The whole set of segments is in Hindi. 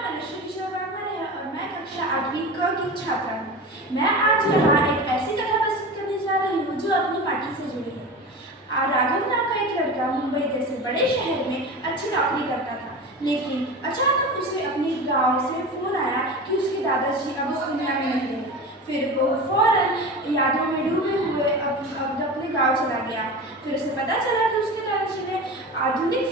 और मैं कक्षा 8वीं क की छात्रा हूँ। मैं आज यहाँ एक ऐसी कथा प्रस्तुत करने जा रही हूँ जो अपनी माटी से जुड़ी है। राघव नाम का एक लड़का मुंबई जैसे बड़े शहर में अच्छी नौकरी करता था, लेकिन अचानक उसे अपने गांव से फोन आया कि उसके दादाजी अब इस दुनिया में नहीं रहे। फिर वो फौरन यादों में डूबे हुए अब अपने गांव चला गया। फिर उसे पता चला कि उसके दादाजी ने आधुनिक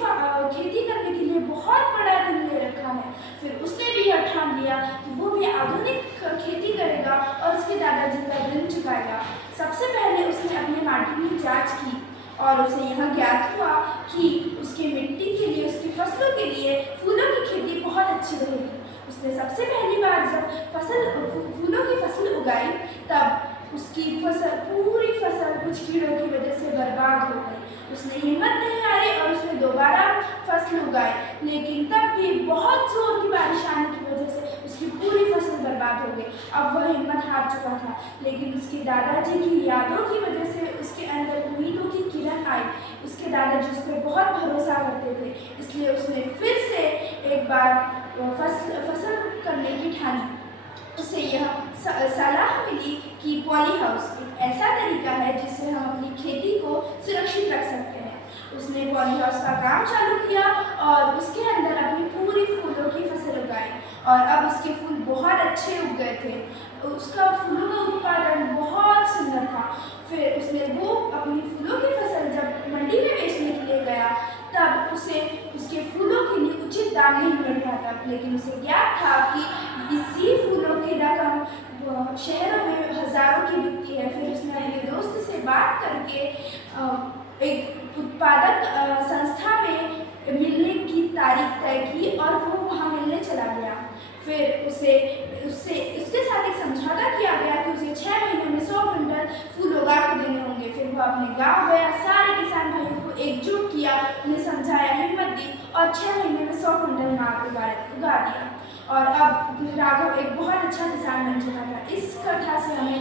खेती करने के लिए बहुत बड़ा ऋण ले रखा है। फिर उसने भी यह ठान लिया कि वो भी आधुनिक खेती करेगा और उसके दादाजी का ऋण चुकाएगा। सबसे पहले उसने अपनी माटी की जांच की और उसे यह ज्ञात हुआ कि उसकी मिट्टी के लिए, उसकी फसलों के लिए फूलों की खेती बहुत अच्छी रहेगी। उसने सबसे पहली बार जब फूलों की फसल उगाई, तब उसकी पूरी फसल कुछ कीड़ों की वजह से बर्बाद हो गई। उसने हिम्मत नहीं हारी और उसने दोबारा फसल उगाई, लेकिन तब भी बहुत जोर की बारिश आने की वजह से उसकी पूरी फसल बर्बाद हो गई। अब वह हिम्मत हार चुका था, लेकिन उसके दादाजी की यादों की वजह से उसके अंदर उम्मीदों की किरण आई। उसके दादाजी उस पर बहुत भरोसा करते थे, इसलिए उसने फिर से एक बार फसल करने की ठानी। उसे यह सलाह मिली कि पॉली हाउस एक ऐसा तरीका है जिससे हम अपनी खेती को सुरक्षित रख सकते हैं। उसने पॉली हाउस का काम चालू किया और उसके अंदर अपनी पूरी फूलों की फसल उगाई और अब उसके फूल बहुत अच्छे उग गए थे। उसका फूलों का उत्पादन बहुत सुंदर था। फिर उसने वो अपनी फूलों की फसल जब मंडी में बेचने के लिए गया, तब उसे उसके फूलों के लिए उचित दाम नहीं मिल रहा था, लेकिन उसे ज्ञात था कि इसी फूलों की रकम शहरों में हजारों की बिकती है। फिर उसने अपने दोस्त से बात करके एक उत्पादक संस्था में मिलने की तारीख तय की और वो वहाँ मिलने चला गया। फिर उसके साथ एक समझौता किया गया कि उसे 6 महीने में 100 क्विंटल फूल उगा के देने होंगे। फिर वो अपने गांव गया, सारे किसान भाइयों को एकजुट किया, उन्हें समझाया, हिम्मत दी और 6 महीने में 100 क्विंटल माल उगा दिया। और अब राघव एक बहुत अच्छा किसान बन चुका था। इस कथा से हमें